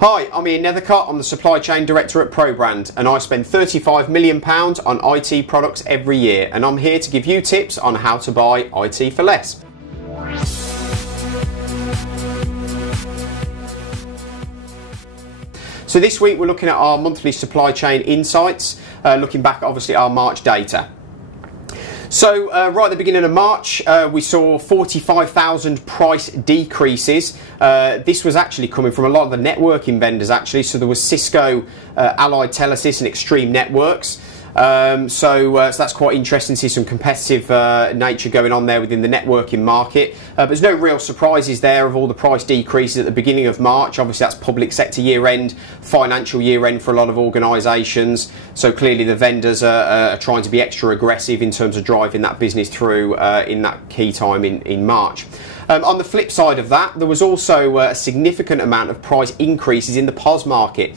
Hi, I'm Ian Nethercott. I'm the Supply Chain Director at ProBrand, and I spend £35 million on IT products every year, and I'm here to give you tips on how to buy IT for less. So this week we're looking at our monthly supply chain insights, looking back obviously at our March data. So right at the beginning of March, we saw 45,000 price decreases. This was actually coming from a lot of the networking vendors actually. So there was Cisco, Allied Telesis and Extreme Networks. So that's quite interesting to see some competitive nature going on there within the networking market. There's no real surprises there of all the price decreases at the beginning of March. Obviously that's public sector year end, financial year end for a lot of organisations. So clearly the vendors are trying to be extra aggressive in terms of driving that business through in that key time in March. On the flip side of that, there was also a significant amount of price increases in the POS market.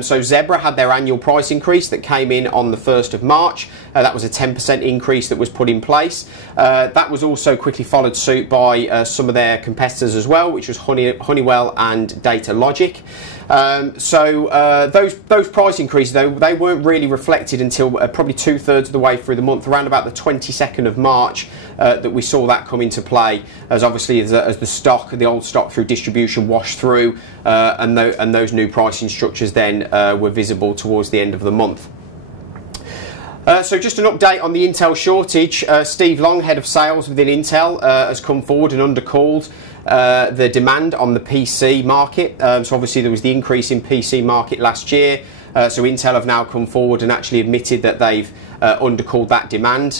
So Zebra had their annual price increase that came in on the 1st of March. That was a 10% increase that was put in place. That was also quickly followed suit by some of their competitors as well, which was Honeywell and Data Logic. Those price increases, though, they weren't really reflected until probably 2/3 of the way through the month, around about the 22nd of March, that we saw that come into play, as obviously as the old stock through distribution washed through, and those new pricing structures then were visible towards the end of the month. So just an update on the Intel shortage. Steve Long, head of sales within Intel, has come forward and undercalled the demand on the PC market. So obviously there was the increase in PC market last year. So Intel have now come forward and actually admitted that they've undercalled that demand.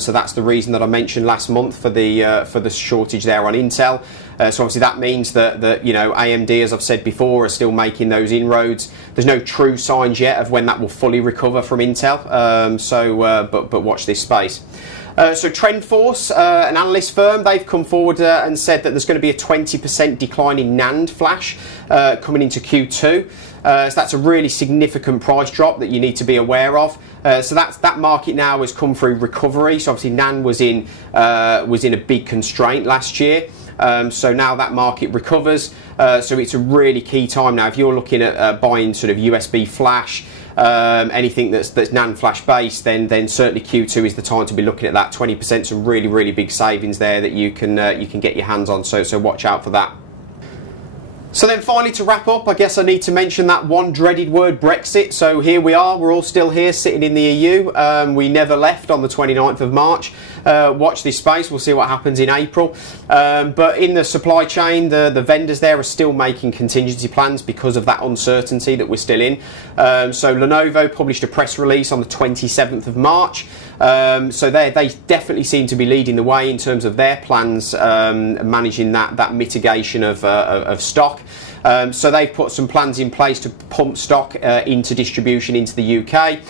So that's the reason that I mentioned last month for the shortage there on Intel. So obviously that means that you know, AMD, as I've said before, are still making those inroads. There's no true signs yet of when that will fully recover from Intel. But watch this space. So TrendForce, an analyst firm, they've come forward and said that there's going to be a 20% decline in NAND flash coming into Q2. So that's a really significant price drop that you need to be aware of. So that market now has come through recovery. So obviously NAND was in a big constraint last year. So now that market recovers. So it's a really key time now. If you're looking at buying sort of USB flash, anything that's NAND flash based, then certainly Q2 is the time to be looking at that. 20%, some really big savings there that you can get your hands on. So watch out for that. So then finally, to wrap up, I guess I need to mention that one dreaded word, Brexit. So here we are, we're all still here sitting in the EU. We never left on the 29th of March. Watch this space, we'll see what happens in April. But in the supply chain, the vendors there are still making contingency plans because of that uncertainty that we're still in. So Lenovo published a press release on the 27th of March. So they definitely seem to be leading the way in terms of their plans, managing that mitigation of stock. So they've put some plans in place to pump stock into distribution into the UK.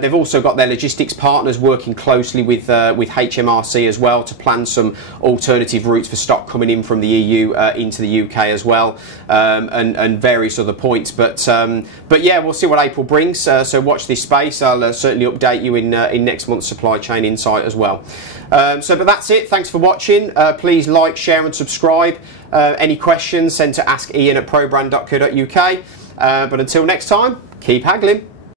They've also got their logistics partners working closely with HMRC as well to plan some alternative routes for stock coming in from the EU into the UK as well, and various other points. But yeah, we'll see what April brings. So watch this space. I'll certainly update you in next month's supply chain insight as well. But that's it. Thanks for watching. Please like, share, and subscribe. Any questions, send to askian@probrand.co.uk. But until next time, keep haggling.